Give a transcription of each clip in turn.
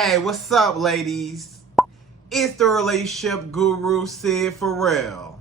Hey, what's up, ladies? It's the relationship guru, Sydd Ferrell.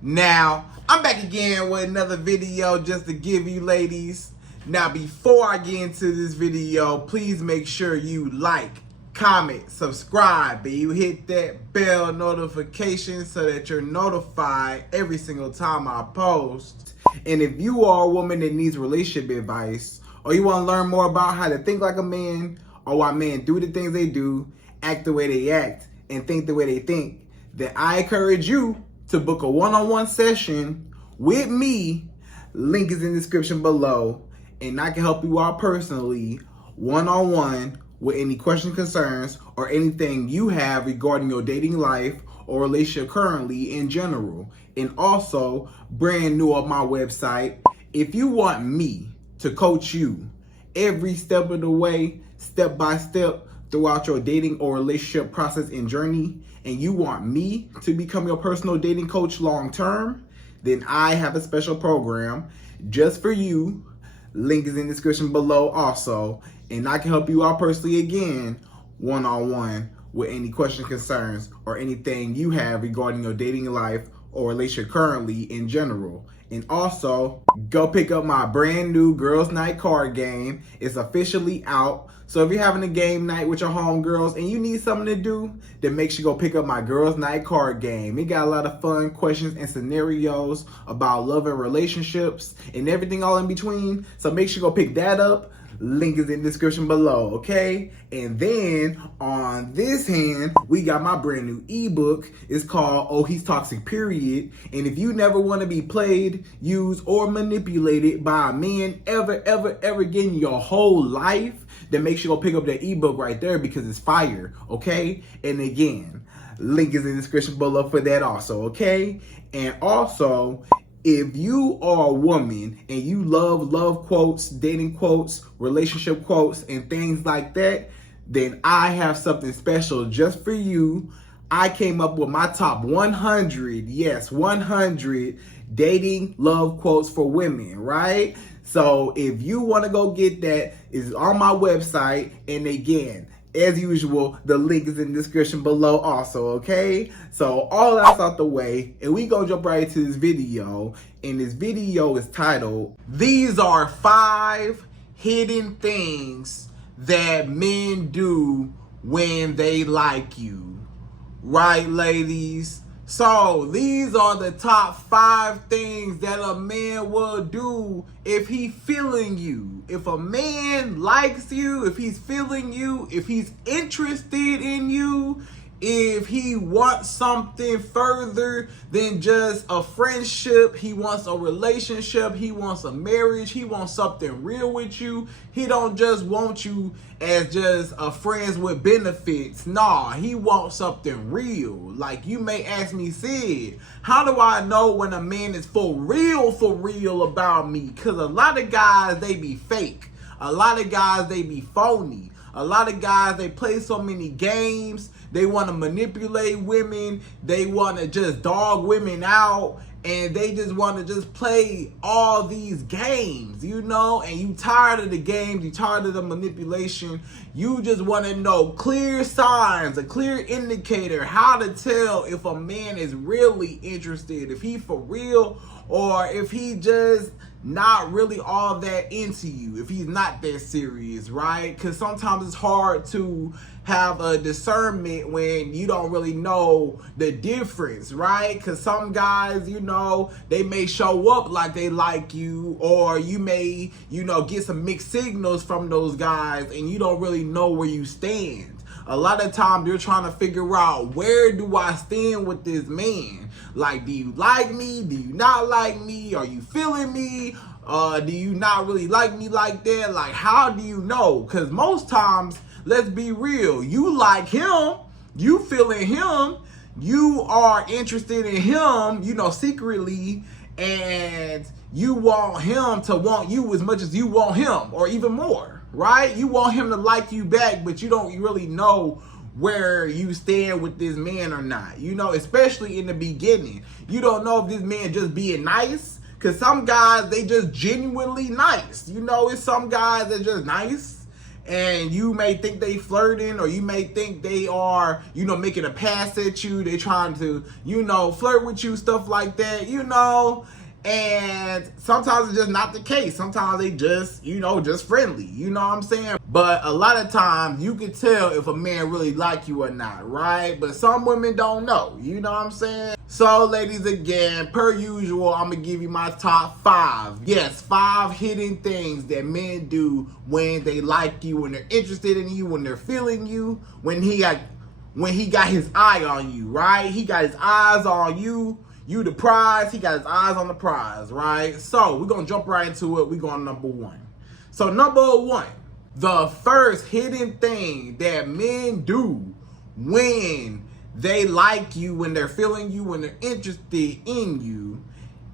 Now, I'm back again with another video just to give you ladies. Now, before I get into this video, please make sure you like, comment, subscribe, and you hit that bell notification so that you're notified every single time I post. And if you are a woman that needs relationship advice, or you want to learn more about how to think like a man, or why men do the things they do, act the way they act, and think the way they think, then I encourage you to book a one-on-one session with me. Link is in the description below, and I can help you out personally, one-on-one, with any questions, concerns, or anything you have regarding your dating life or relationship currently in general. And also, brand new on my website, if you want me to coach you every step of the way, step by step, throughout your dating or relationship process and journey, and you want me to become your personal dating coach long term, then I have a special program just for you. Link is in the description below also, and I can help you out personally again, one-on-one, with any questions, concerns, or anything you have regarding your dating life or relationship currently in general. And also, go pick up my brand new Girls Night card game. It's officially out. So if you're having a game night with your homegirls and you need something to do, then make sure you go pick up my Girls Night card game. It got a lot of fun questions and scenarios about love and relationships and everything all in between. So make sure you go pick that up. Link is in the description below, okay? And then on this hand, we got my brand new ebook. It's called Oh, He's Toxic, Period. And if you never want to be played, used, or manipulated by a man ever again in your whole life, then make sure you go pick up that ebook right there because it's fire, okay? And again, link is in the description below for that also, okay? And also, if you are a woman and you love quotes, dating quotes, relationship quotes, and things like that, then I have something special just for you. I came up with my top 100, yes, 100 dating love quotes for women, right? So if you want to go get that, it's on my website. And again, as usual, the link is in the description below also, okay? So all that's out the way, and we gonna jump right into this video. And this video is titled, These Are 5 Hidden Things That Men Do When They Like You. Right, ladies? So these are the top 5 things that a man will do if he feeling you. If a man likes you, if he's feeling you, if he's interested in you, if he wants something further than just a friendship, he wants a relationship, he wants a marriage, he wants something real with you. He don't just want you as just a friends with benefits. Nah, he wants something real. Like, you may ask me, Sid, how do I know when a man is for real about me? Because a lot of guys, they be fake. A lot of guys, they be phony. A lot of guys, they play so many games. They want to manipulate women. They want to just dog women out. And they just want to just play all these games, you know? And you tired of the games. You tired of the manipulation. You just want to know clear signs, a clear indicator, how to tell if a man is really interested, if he for real, or if he just not really all that into you, if he's not that serious, right? Because sometimes it's hard to have a discernment when you don't really know the difference, right? Because some guys, you know, they may show up like they like you, or you may, you know, get some mixed signals from those guys and you don't really know where you stand. A lot of times you're trying to figure out, where do I stand with this man? Like, do you like me? Do you not like me? Are you feeling me? Do you not really like me like that? Like, how do you know? Because most times, let's be real, you like him, you feeling him, you are interested in him, you know, secretly, and you want him to want you as much as you want him, or even more, right? You want him to like you back, but you don't really know where you stand with this man or not, you know, especially in the beginning. You don't know if this man just being nice, because some guys, they just genuinely nice, you know. It's some guys that just nice, and you may think they flirting, or you may think they are, making a pass at you. They trying to, flirt with you, stuff like that, and sometimes it's just not the case. Sometimes they just, just friendly, you know what I'm saying? But a lot of times you can tell if a man really like you or not, right? But some women don't know, you know what I'm saying? So ladies, again, per usual, I'm gonna give you my top 5. Yes, 5 hidden things that men do when they like you, when they're interested in you, when they're feeling you, when he got his eye on you, right? He got his eyes on you. You the prize, he got his eyes on the prize, right? So we're gonna jump right into it. We're going to number 1. So number 1, the first hidden thing that men do when they like you, when they're feeling you, when they're interested in you,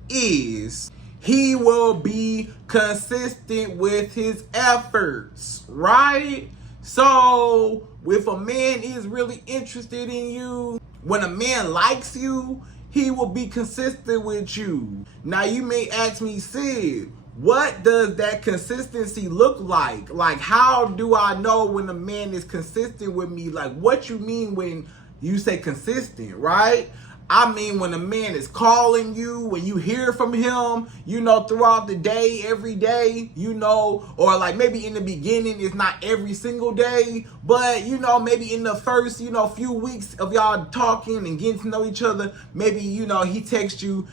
is he will be consistent with his efforts, right? So if a man is really interested in you, when a man likes you, he will be consistent with you. Now you may ask me, Sid, what does that consistency look like? Like, how do I know when a man is consistent with me? Like, what you mean when you say consistent, right? I mean, when a man is calling you, when you hear from him, throughout the day, every day, or like maybe in the beginning, it's not every single day, but, maybe in the first, few weeks of y'all talking and getting to know each other, maybe, he texts you,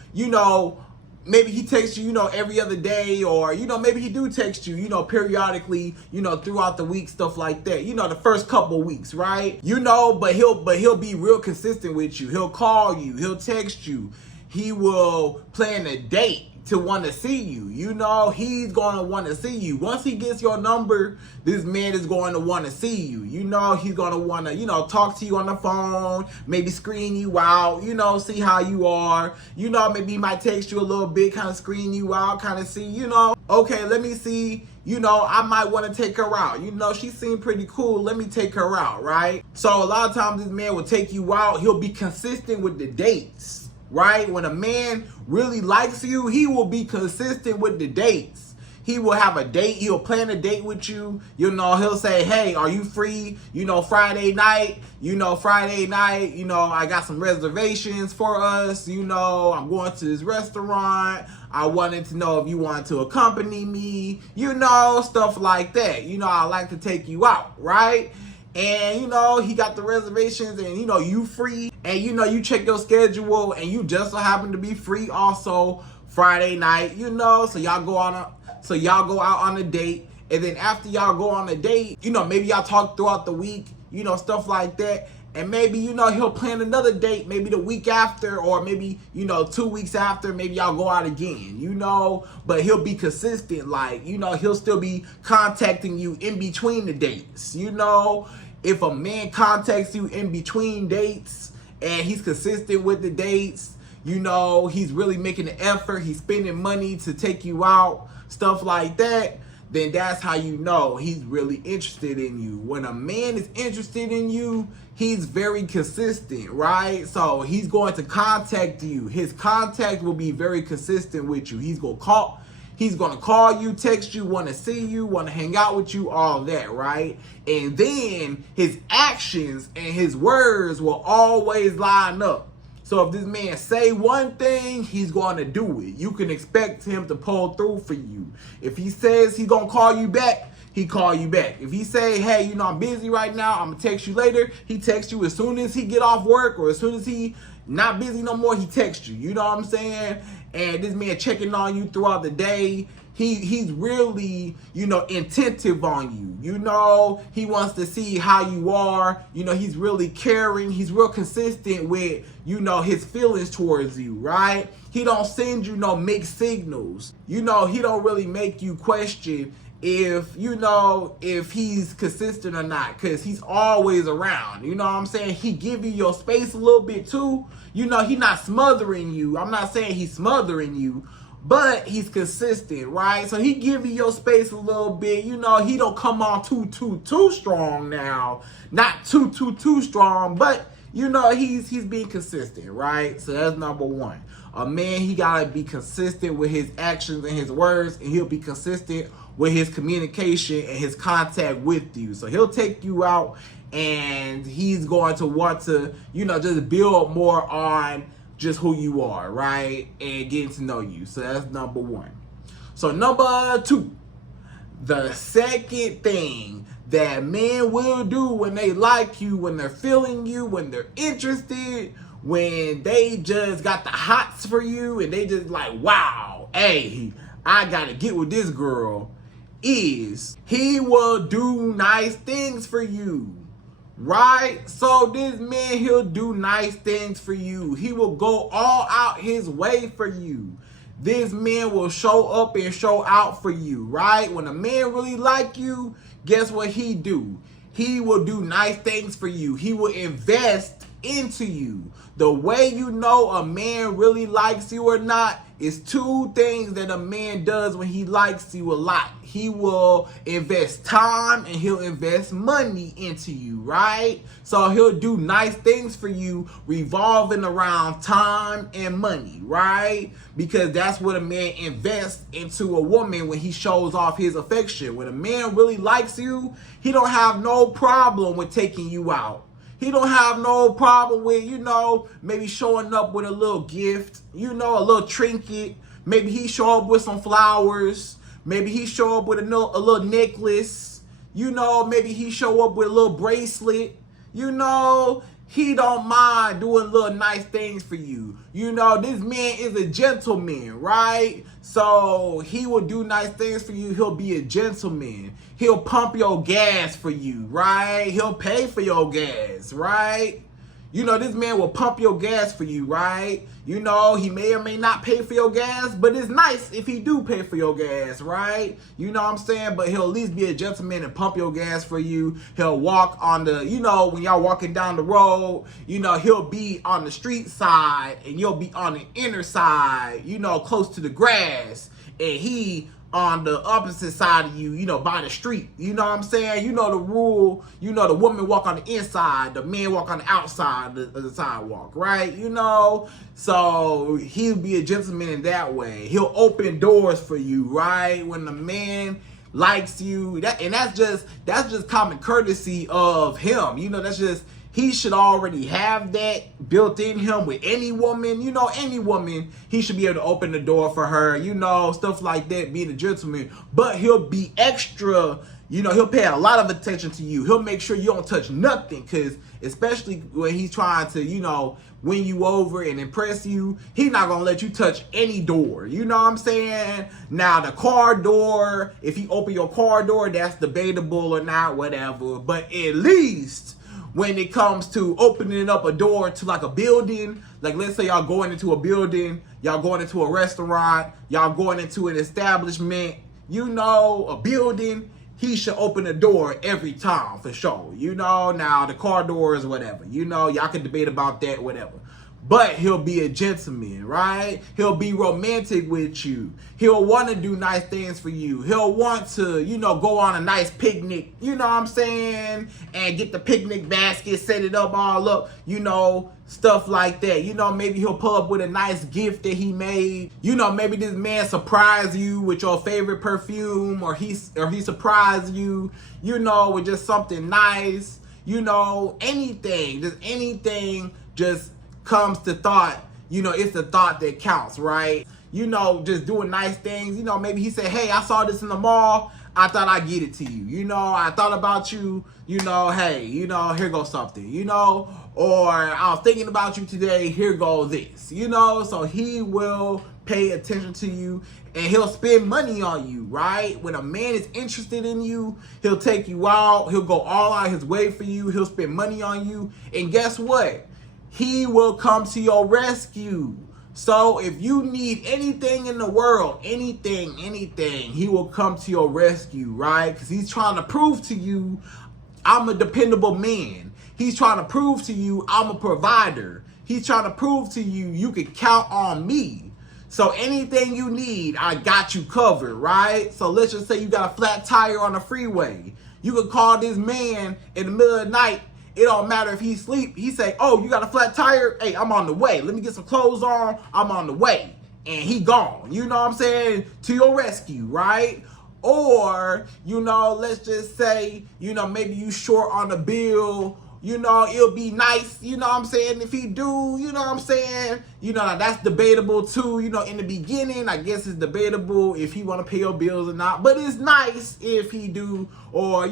maybe he texts you, every other day, or, maybe he do text you, periodically, throughout the week, stuff like that. The first couple weeks, right? But he'll be real consistent with you. He'll call you, he'll text you. He will plan a date to want to see you. He's going to want to see you. Once he gets your number, this man is going to want to see you. He's going to want to, talk to you on the phone, maybe screen you out, see how you are. Maybe he might text you a little bit, kind of screen you out, kind of see, okay, let me see, I might want to take her out. She seemed pretty cool. Let me take her out, right? So a lot of times this man will take you out. He'll be consistent with the dates. Right? When a man really likes you, he will be consistent with the dates. He will have a date. He'll plan a date with you. He'll say, hey, are you free? Friday night, I got some reservations for us. I'm going to this restaurant. I wanted to know if you wanted to accompany me, stuff like that. I like to take you out, right? And, he got the reservations and, you free. And, you check your schedule and you just so happen to be free also Friday night, so y'all go out on a date. And then after y'all go on a date, maybe y'all talk throughout the week, stuff like that. And maybe, he'll plan another date, maybe the week after, or maybe, 2 weeks after, maybe y'all go out again, but he'll be consistent. Like, he'll still be contacting you in between the dates, if a man contacts you in between dates and he's consistent with the dates, he's really making an effort, he's spending money to take you out, stuff like that, then that's how you know he's really interested in you. When a man is interested in you, he's very consistent, right? So he's going to contact you. His contact will be very consistent with you. He's going to call you, text you, want to see you, want to hang out with you, all that, right? And then his actions and his words will always line up. So if this man say one thing, he's going to do it. You can expect him to pull through for you. If he says he's going to call you back, he call you back. If he say, hey, I'm busy right now, I'm going to text you later, he texts you as soon as he get off work, or as soon as he not busy no more, he texts you. You know what I'm saying? And this man checking on you throughout the day. He's really, attentive on you. He wants to see how you are. He's really caring. He's real consistent with, his feelings towards you, right? He don't send you no mixed signals. He don't really make you question if he's consistent or not, because he's always around. You know what I'm saying? He give you your space a little bit too. He not smothering you. I'm not saying he's smothering you, but he's consistent, right? So he give you your space a little bit. He don't come on too strong now. Not too strong, but he's being consistent, right? So that's number 1. A man, he gotta be consistent with his actions and his words, and he'll be consistent with his communication and his contact with you. So he'll take you out, and he's going to want to, just build more on just who you are, right? And getting to know you. So that's number one. So number two, the second thing that men will do when they like you, when they're feeling you, when they're interested, when they just got the hots for you and they just like, wow, hey, I gotta get with this girl, is he will do nice things for you, right? So this man, he'll do nice things for you. He will go all out his way for you. This man will show up and show out for you, right? When a man really like you, guess what he do? He will do nice things for you. He will invest into you. The way you know a man really likes you or not is two things that a man does when he likes you a lot. He will invest time and he'll invest money into you, right? So he'll do nice things for you revolving around time and money, right? Because that's what a man invests into a woman when he shows off his affection. When a man really likes you, he don't have no problem with taking you out. He don't have no problem with, maybe showing up with a little gift, a little trinket. Maybe he show up with some flowers. Maybe he show up with a little necklace. Maybe he show up with a little bracelet. He don't mind doing little nice things for you. This man is a gentleman, right? So he will do nice things for you. He'll be a gentleman. He'll pump your gas for you, right? He'll pay for your gas, right? This man will pump your gas for you, right? He may or may not pay for your gas, but it's nice if he do pay for your gas, right? You know what I'm saying? But he'll at least be a gentleman and pump your gas for you. He'll walk on the, when y'all walking down the road, he'll be on the street side and you'll be on the inner side, close to the grass. And he on the opposite side of you, by the street. You know what I'm saying? The rule, the woman walk on the inside, the man walk on the outside of the sidewalk, right? So he'll be a gentleman in that way. He'll open doors for you, right? When the man likes you, that's just common courtesy of him. He should already have that built in him with any woman. Any woman, he should be able to open the door for her, stuff like that, being a gentleman. But he'll be extra, he'll pay a lot of attention to you. He'll make sure you don't touch nothing, because especially when he's trying to, win you over and impress you, he's not going to let you touch any door. You know what I'm saying? Now, the car door, if he open your car door, that's debatable or not, whatever. But at least when it comes to opening up a door to like a building, like let's say y'all going into a building, y'all going into a restaurant, y'all going into an establishment, a building, he should open the door every time for sure. Now the car doors, whatever, y'all can debate about that, whatever. But he'll be a gentleman, right? He'll be romantic with you. He'll want to do nice things for you. He'll want to, go on a nice picnic, you know what I'm saying? And get the picnic basket, set it up, all up, stuff like that. Maybe he'll pull up with a nice gift that he made. Maybe this man surprise you with your favorite perfume, or he surprise you, with just something nice, anything, just comes to thought, it's the thought that counts, right? Just doing nice things. Maybe he said, hey, I saw this in the mall, I thought I'd get it to you. I thought about you, hey, here goes something, or I was thinking about you today, here goes this, so he will pay attention to you, and he'll spend money on you, right? When a man is interested in you, he'll take you out, he'll go all out his way for you, he'll spend money on you, and guess what? He will come to your rescue. So if you need anything in the world, anything, he will come to your rescue, right? Because he's trying to prove to you, I'm a dependable man. He's trying to prove to you, I'm a provider. He's trying to prove to you, you can count on me. So anything you need, I got you covered, right? So let's just say you got a flat tire on the freeway. You could call this man in the middle of the night It don't matter if he sleep. He say, oh, you got a flat tire? Hey, I'm on the way. Let me get some clothes on. I'm on the way. And he gone. You know what I'm saying? To your rescue, right? Or, let's just say, maybe you short on the bill. It'll be nice, you know what I'm saying, if he do, you know what I'm saying, that's debatable too, in the beginning, I guess it's debatable if he want to pay your bills or not, but it's nice if he do, or,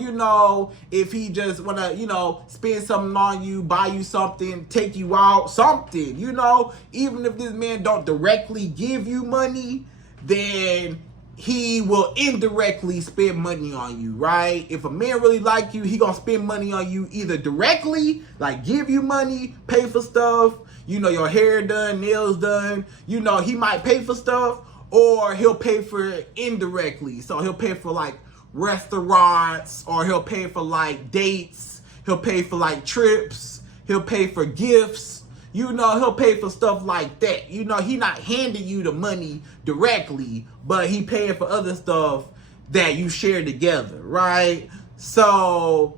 if he just want to, spend something on you, buy you something, take you out, something, even if this man don't directly give you money, then he will indirectly spend money on you, right? If a man really like you, he gonna spend money on you either directly, like give you money, pay for stuff, your hair done, nails done, he might pay for stuff, or he'll pay for it indirectly. So he'll pay for like restaurants, or he'll pay for like dates, he'll pay for like trips, he'll pay for gifts. He'll pay for stuff like that. He not handing you the money directly, but he paying for other stuff that you share together, right? So,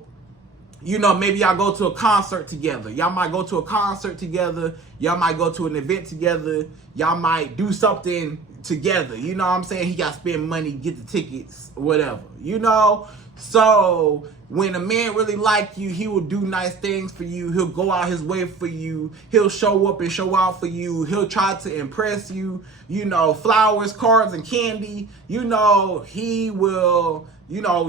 maybe y'all go to a concert together. Y'all might go to a concert together. Y'all might go to an event together. Y'all might do something together. You know what I'm saying? He got to spend money, get the tickets, whatever. So when a man really like you, he will do nice things for you. He'll go out his way for you. He'll show up and show out for you. He'll try to impress you. Flowers, cards, and candy. He will,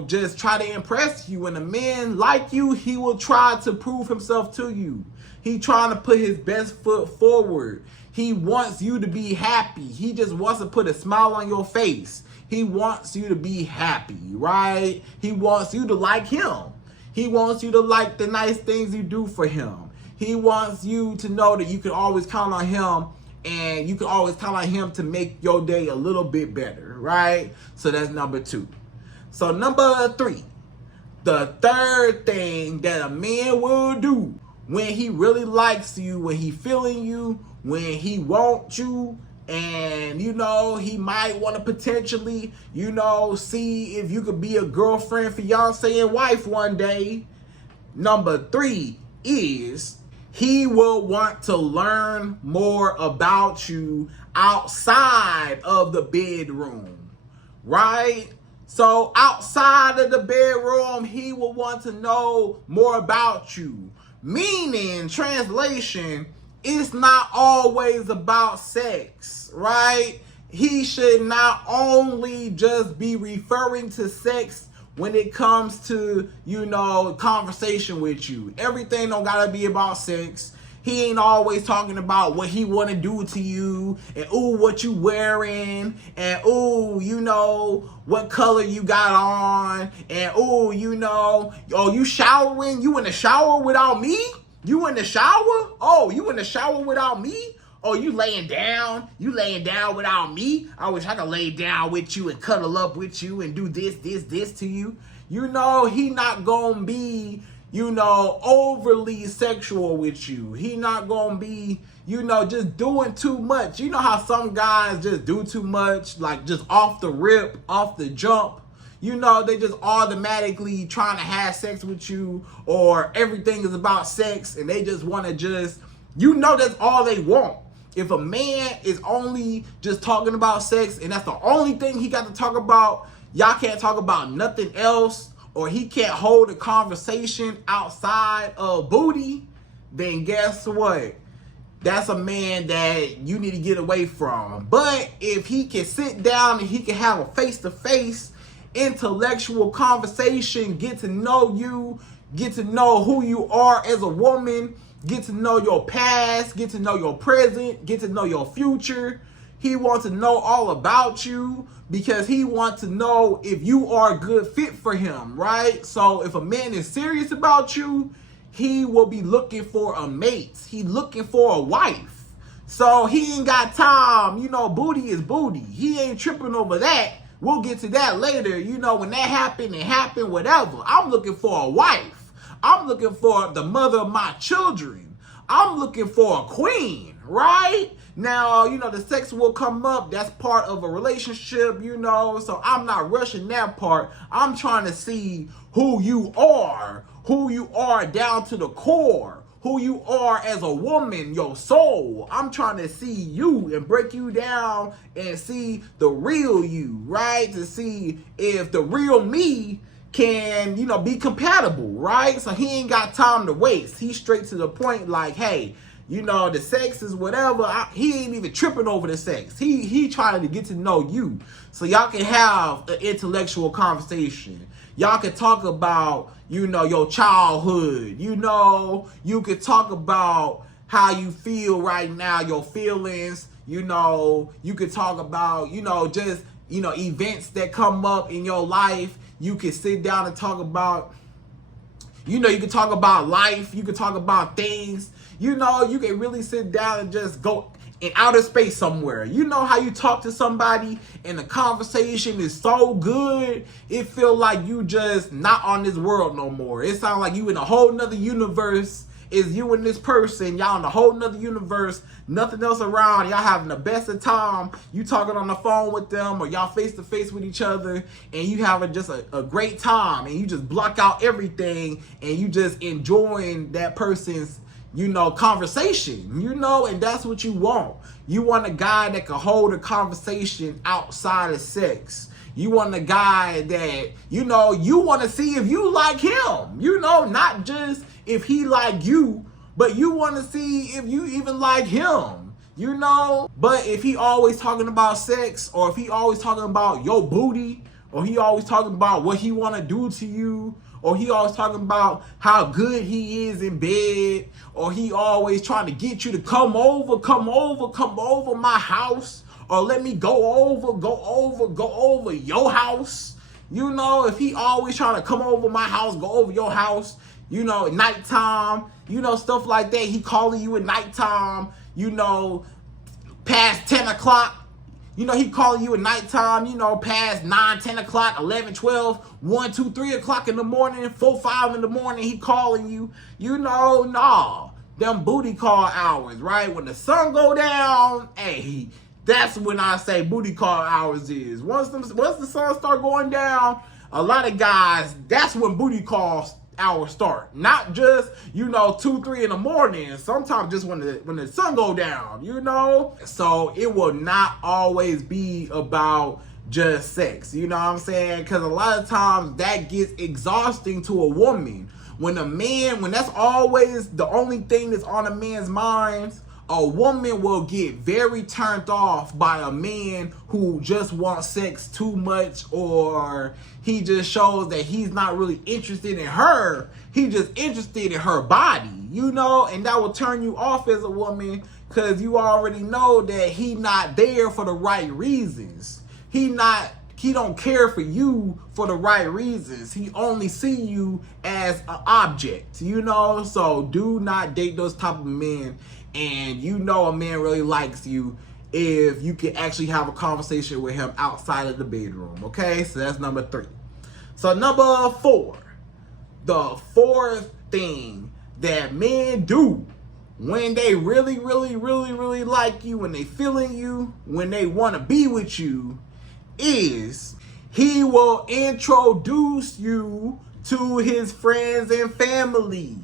just try to impress you. When a man like you, he will try to prove himself to you. He trying to put his best foot forward. He wants you to be happy. He just wants to put a smile on your face. He wants you to be happy, right? He wants you to like him. He wants you to like the nice things you do for him. He wants you to know that you can always count on him, and you can always count on him to make your day a little bit better, right? So that's number 2. So number 3, the third thing that a man will do when he really likes you, when he feeling you, when he wants you, and he might want to potentially see if you could be a girlfriend, fiance, and wife one day. Number 3 is he will want to learn more about you outside of the bedroom, right? So outside of the bedroom, he will want to know more about you. Meaning, translation, it's not always about sex, right? He should not only just be referring to sex when it comes to, conversation with you. Everything don't gotta be about sex. He ain't always talking about what he want to do to you, and ooh, what you wearing, and ooh, what color you got on, and ooh, oh, you showering? You in the shower without me? You in the shower? Oh, you in the shower without me? Oh, you laying down? You laying down without me? I wish I could lay down with you and cuddle up with you and do this to you. He not gonna be, overly sexual with you. He not gonna be, just doing too much. You know how some guys just do too much, like just off the rip, off the jump. They just automatically trying to have sex with you, or everything is about sex, and they just want to that's all they want. If a man is only just talking about sex, and that's the only thing he got to talk about, y'all can't talk about nothing else, or he can't hold a conversation outside of booty, then guess what? That's a man that you need to get away from. But if he can sit down and he can have a face-to-face intellectual conversation, get to know you, get to know who you are as a woman, get to know your past, get to know your present, get to know your future. He wants to know all about you because he wants to know if you are a good fit for him, right? So if a man is serious about you, he will be looking for a mate. He looking for a wife. So he ain't got time. Booty is booty. He ain't tripping over that. We'll get to that later. When that happened, it happened, whatever. I'm looking for a wife. I'm looking for the mother of my children. I'm looking for a queen, right? Now, the sex will come up. That's part of a relationship, so I'm not rushing that part. I'm trying to see who you are, who you are down to the core, who you are as a woman, your soul. I'm trying to see you and break you down and see the real you, right? To see if the real me can, be compatible, right? So he ain't got time to waste. He's straight to the point, like, hey, the sex is whatever. He ain't even tripping over the sex. He trying to get to know you, so y'all can have an intellectual conversation. Y'all can talk about, your childhood. You could talk about how you feel right now, your feelings. You could talk about, just, events that come up in your life. You can sit down and talk about, you can talk about life. You can talk about things. You can really sit down and just go in outer space somewhere. You know how you talk to somebody and the conversation is so good, it feel like you just not on this world no more. It sounds like you in a whole nother universe. It's you and this person. Y'all in a whole nother universe. Nothing else around. Y'all having the best of time. You talking on the phone with them, or y'all face to face with each other, and you having just a great time, and you just block out everything, and you just enjoying that person's conversation, and that's what you want. You want a guy that can hold a conversation outside of sex. You want a guy that, you want to see if you like him, not just if he like you, but you want to see if you even like him, But if he always talking about sex, or if he always talking about your booty, or he always talking about what he want to do to you, or he always talking about how good he is in bed, or he always trying to get you to come over my house, or let me go over your house. If he always trying to come over my house, go over your house, at nighttime, stuff like that. He calling you at nighttime, past 10 o'clock. He calling you at nighttime, past 9, 10 o'clock, 11, 12, 1, 2, 3 o'clock in the morning, 4, 5 in the morning, he calling you. Nah, them booty call hours, right? When the sun go down, hey, that's when I say booty call hours is. Once the sun start going down, a lot of guys, that's when booty calls hours start. Not just 2, 3 in the morning. Sometimes just when the sun go down. So it will not always be about just sex. You know what I'm saying? Because a lot of times that gets exhausting to a woman. When that's always the only thing that's on a man's mind, a woman will get very turned off by a man who just wants sex too much, or he just shows that he's not really interested in her. He just interested in her body, and that will turn you off as a woman, because you already know that he not there for the right reasons. He don't care for you for the right reasons. He only see you as an object, So do not date those type of men. And a man really likes you if you can actually have a conversation with him outside of the bedroom, okay? So that's number 3. So number 4, the fourth thing that men do when they really, really, really, really like you, when they feeling you, when they want to be with you, is he will introduce you to his friends and family.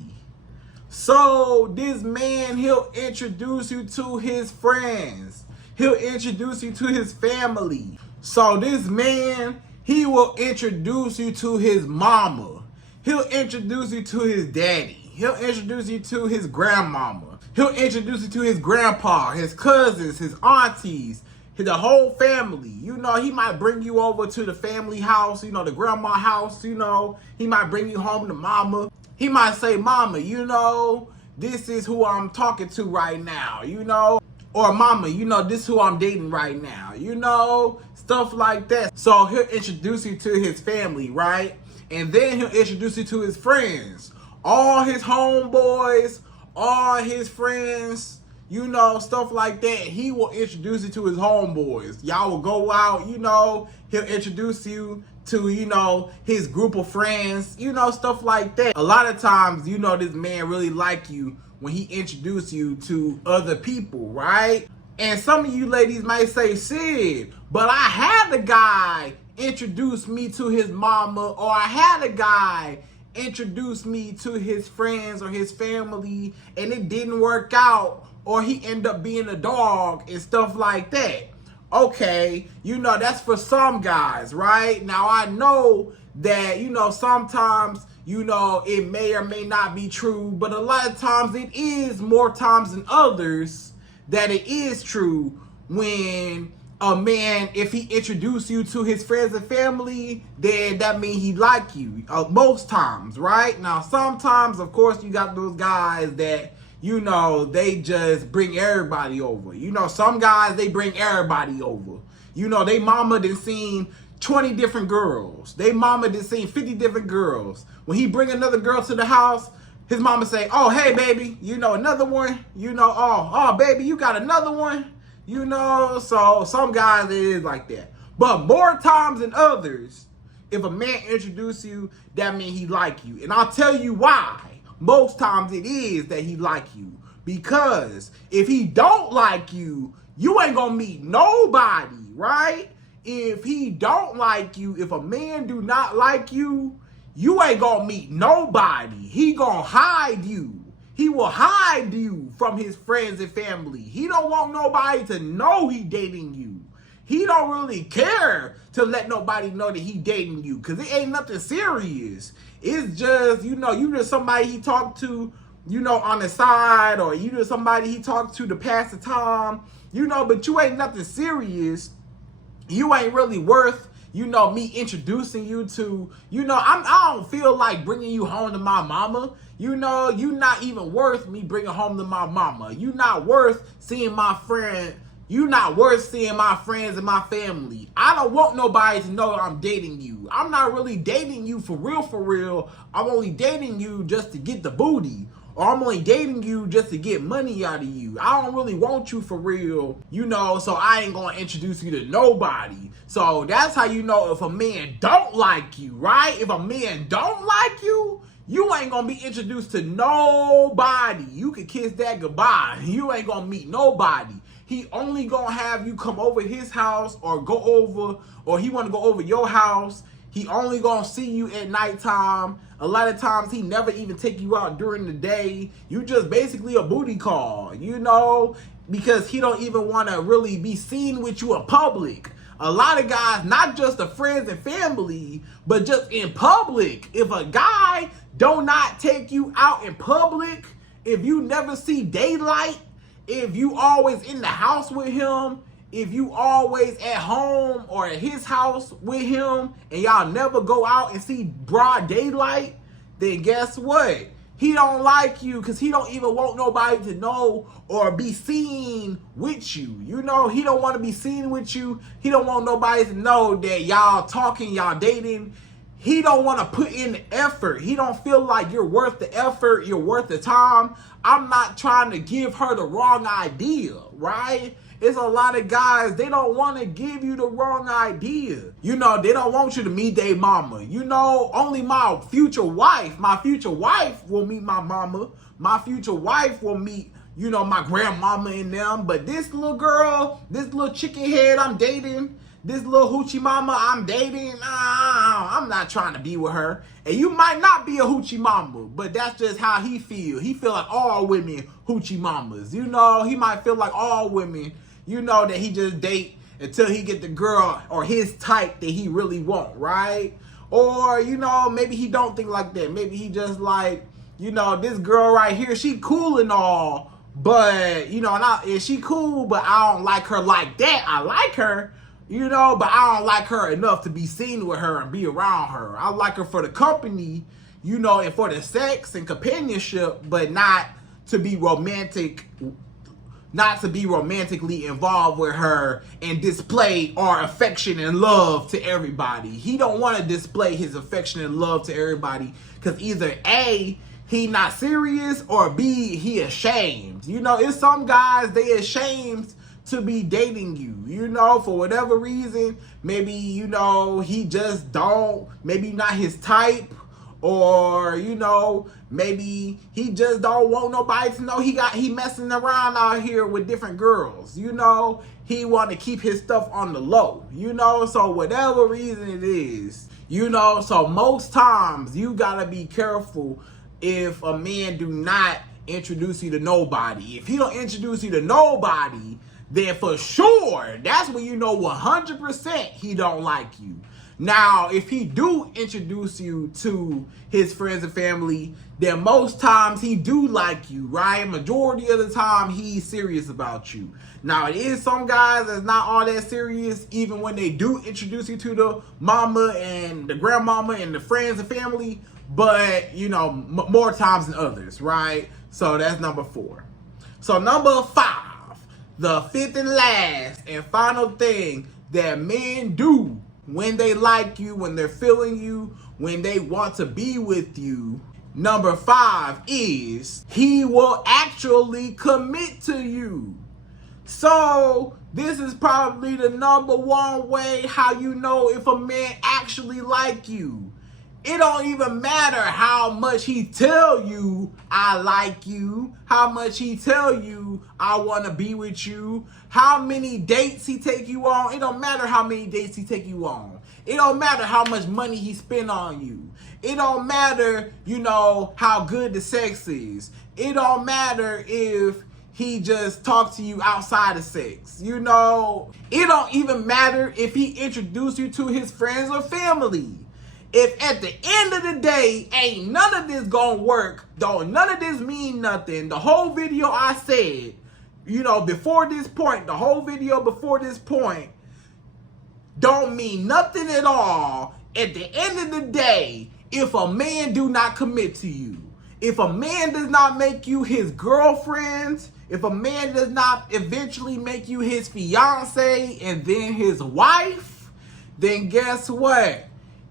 So this man, he'll introduce you to his friends. He'll introduce you to his family. So this man, he will introduce you to his mama. He'll introduce you to his daddy. He'll introduce you to his grandmama. He'll introduce you to his grandpa, his cousins, his aunties, the whole family. He might bring you over to the family house, the grandma house, he might bring you home to mama. He might say, mama, this is who I'm talking to right now, or mama, this is who I'm dating right now, stuff like that. So he'll introduce you to his family, right? And then he'll introduce you to his friends, all his homeboys, all his friends, stuff like that. He will introduce you to his homeboys. Y'all will go out, he'll introduce you to, his group of friends, stuff like that. A lot of times, this man really like you when he introduce you to other people, right? And some of you ladies might say, Sid, but I had a guy introduce me to his mama, or I had a guy introduced me to his friends or his family and it didn't work out, or he ended up being a dog and stuff like that. Okay, that's for some guys, right? Now I know that, sometimes, it may or may not be true, but a lot of times it is, more times than others, that it is true when a man, if he introduced you to his friends and family, then that means he like you. Most times, right? Now, sometimes, of course, you got those guys that, they just bring everybody over. Some guys, they bring everybody over. They mama done seen 20 different girls. They mama done seen 50 different girls. When he bring another girl to the house, his mama say, oh, hey, baby, another one? Oh, baby, you got another one? So some guys, it is like that. But more times than others, if a man introduces you, that means he like you. And I'll tell you why. Most times it is that he like you. Because if he don't like you, you ain't gonna meet nobody, right? If he don't like you, if a man do not like you, you ain't gonna meet nobody. He gonna hide you. He will hide you from his friends and family. He don't want nobody to know he dating you. He don't really care to let nobody know that he dating you, because it ain't nothing serious. It's just, you just somebody he talked to, on the side, or you just somebody he talked to pass the time, but you ain't nothing serious. You ain't really worth, me introducing you to, I don't feel like bringing you home to my mama. You not even worth me bringing home to my mama. You not worth seeing my friend. You not worth seeing my friends and my family. I don't want nobody to know I'm dating you. I'm not really dating you for real, for real. I'm only dating you just to get the booty. Or I'm only dating you just to get money out of you. I don't really want you for real, so I ain't gonna introduce you to nobody. So that's how you know if a man don't like you, right? If a man don't like you, you ain't gonna be introduced to nobody. You can kiss that goodbye. You ain't gonna meet nobody. He only gonna have you come over his house or he wanna go over your house. He only gonna see you at nighttime. A lot of times he never even take you out during the day. You just basically a booty call, because he don't even wanna really be seen with you in public. A lot of guys, not just the friends and family, but just in public. If a guy do not take you out in public, if you never see daylight, if you always in the house with him, if you always at home or at his house with him, and y'all never go out and see broad daylight, then guess what? He don't like you, because he don't even want nobody to know or be seen with you. He don't want to be seen with you. He don't want nobody to know that y'all talking, y'all dating. He don't want to put in the effort. He don't feel like you're worth the effort, you're worth the time. I'm not trying to give her the wrong idea, right? It's a lot of guys, they don't want to give you the wrong idea. They don't want you to meet their mama. Only my future wife will meet my mama. My future wife will meet, my grandmama and them. But this little girl, this little chicken head I'm dating, this little hoochie mama I'm dating, I'm not trying to be with her. And you might not be a hoochie mama, but that's just how he feel. He feel like all women hoochie mamas. He might feel like all women, that he just date until he get the girl or his type that he really want, right? Or, maybe he don't think like that. Maybe he just like, this girl right here, she cool and all, but, and she cool, but I don't like her like that. I like her, but I don't like her enough to be seen with her and be around her. I like her for the company, and for the sex and companionship, but not to be romantic, not to be romantically involved with her and display our affection and love to everybody. He don't want to display his affection and love to everybody because either A, he not serious, or B, he ashamed. It's some guys, they ashamed to be dating you, for whatever reason. Maybe, he just don't, maybe not his type, or, maybe he just don't want nobody to know he messing around out here with different girls, he want to keep his stuff on the low, so whatever reason it is, You know, so most times you gotta be careful if a man do not introduce you to nobody. If he don't introduce you to nobody, then for sure, that's when you know 100% he don't like you. Now, if he do introduce you to his friends and family, then most times he do like you, right? Majority of the time, he's serious about you. Now, it is some guys that's not all that serious, even when they do introduce you to the mama and the grandmama and the friends and family, but, you know, more times than others, right? So that's number 4. So number 5, the 5th and last and final thing that men do when they like you, when they're feeling you, when they want to be with you, number 5 is he will actually commit to you. So this is probably the number 1 way how you know if a man actually like you. It don't even matter how much he tell you I like you, how much he tell you I want to be with you, how many dates he take you on. It don't matter how many dates he take you on. It don't matter how much money he spend on you. It don't matter, you know, how good the sex is. It don't matter if he just talks to you outside of sex. You know, it don't even matter if he introduced you to his friends or family. If at the end of the day, ain't none of this gonna work, though none of this mean nothing, the whole video I said, you know, before this point, the whole video before this point, don't mean nothing at all. At the end of the day, if a man do not commit to you, if a man does not make you his girlfriend, if a man does not eventually make you his fiance and then his wife, then guess what?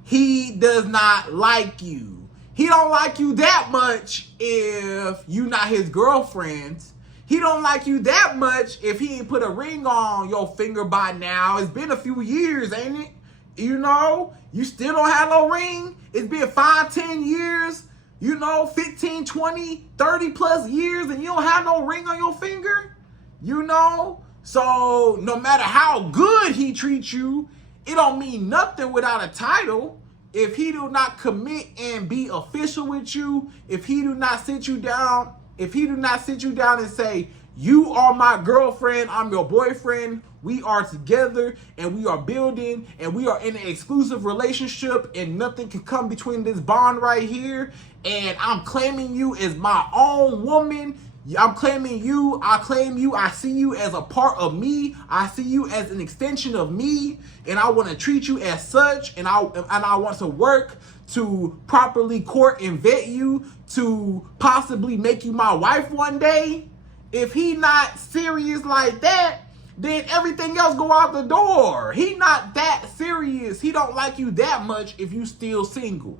He does not like you. He don't like you that much if you not his girlfriend. He don't like you that much if he ain't put a ring on your finger by now. It's been a few years, ain't it? You know, you still don't have no ring. It's been 5, 10 years, you know, 15, 20, 30 plus years and you don't have no ring on your finger, you know? So no matter how good he treats you, it don't mean nothing without a title. If he do not commit and be official with you, if he do not sit you down, and say, you are my girlfriend, I'm your boyfriend, we are together and we are building and we are in an exclusive relationship and nothing can come between this bond right here, and I'm claiming you as my own woman, I'm claiming you, I claim you, I see you as a part of me, I see you as an extension of me, and I want to treat you as such, and I want to work to properly court and vet you to possibly make you my wife one day. If he not serious like that, then everything else go out the door. He not that serious. He don't like you that much if you still single.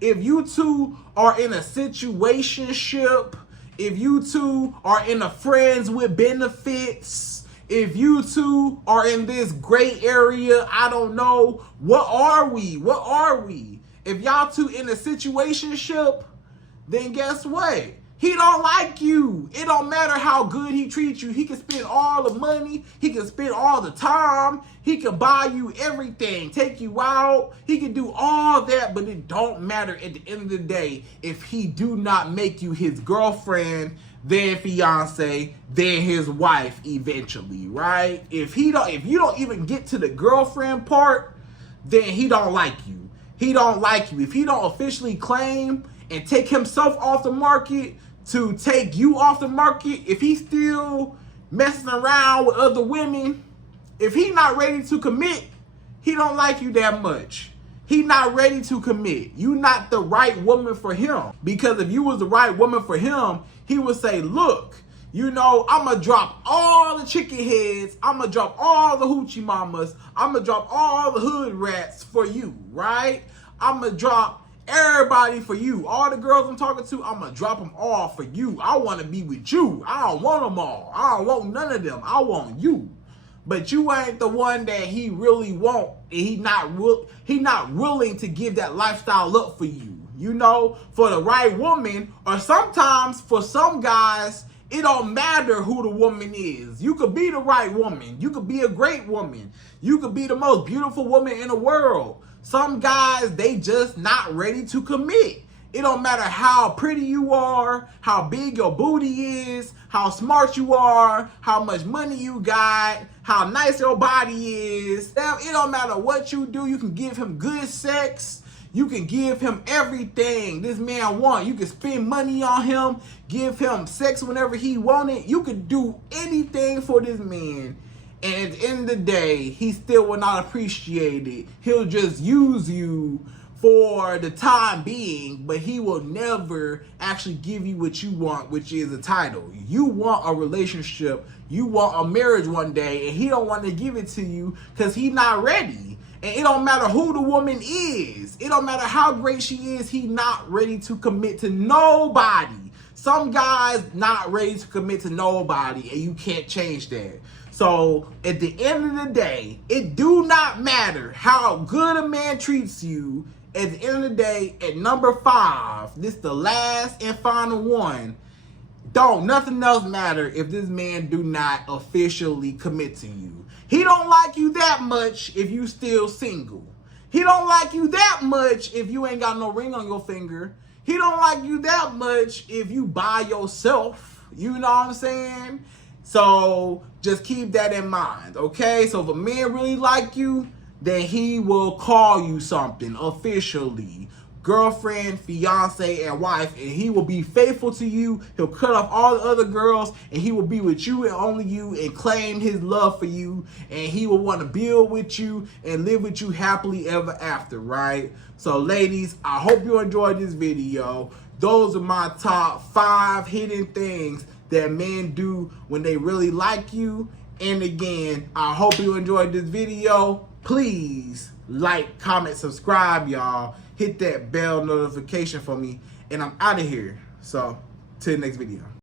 If you two are in a situationship, if you two are in a friends with benefits, if you two are in this gray area, I don't know, what are we? What are we? If y'all two in a situationship, then guess what? He don't like you. It don't matter how good he treats you. He can spend all the money. He can spend all the time. He can buy you everything, take you out. He can do all that, but it don't matter at the end of the day if he do not make you his girlfriend, then fiance, then his wife eventually, right? If you don't even get to the girlfriend part, then he don't like you. He don't like you. If he don't officially claim and take himself off the market to take you off the market, if he's still messing around with other women, if he not ready to commit, he don't like you that much. He not ready to commit. You not the right woman for him. Because if you was the right woman for him, he would say, look, you know, I'm going to drop all the chicken heads. I'm going to drop all the hoochie mamas. I'm going to drop all the hood rats for you, right? I'm going to drop everybody for you. All the girls I'm talking to, I'm going to drop them all for you. I want to be with you. I don't want them all. I don't want none of them. I want you. But you ain't the one that he really want. And he not willing to give that lifestyle up for you. You know, for the right woman, or sometimes for some guys, it don't matter who the woman is. You could be the right woman. You could be a great woman. You could be the most beautiful woman in the world. Some guys, they just not ready to commit. It don't matter how pretty you are, how big your booty is, how smart you are, how much money you got, how nice your body is. It don't matter what you do. You can give him good sex. You can give him everything this man wants. You can spend money on him, give him sex whenever he wanted. You can do anything for this man. And at the end of the day, he still will not appreciate it. He'll just use you for the time being, but he will never actually give you what you want, which is a title. You want a relationship, you want a marriage one day, and he don't want to give it to you because he's not ready. And it don't matter who the woman is. It don't matter how great she is, he not ready to commit to nobody. Some guys not ready to commit to nobody, and you can't change that. So at the end of the day, it do not matter how good a man treats you. At the end of the day, at number 5, this the last and final one. Nothing else matter if this man do not officially commit to you. He don't like you that much if you still single. He don't like you that much if you ain't got no ring on your finger. He don't like you that much if you by yourself. You know what I'm saying? So just keep that in mind, okay? So if a man really like you, then he will call you something officially. Girlfriend, fiance, and wife, and he will be faithful to you. He'll cut off all the other girls, and he will be with you and only you and claim his love for you, and he will want to build with you and live with you happily ever after, right? So ladies, I hope you enjoyed this video. Those are my top 5 hidden things that men do when they really like you. And again, I hope you enjoyed this video. Please like, comment, subscribe, y'all. Hit that bell notification for me. And I'm out of here. So, till the next video.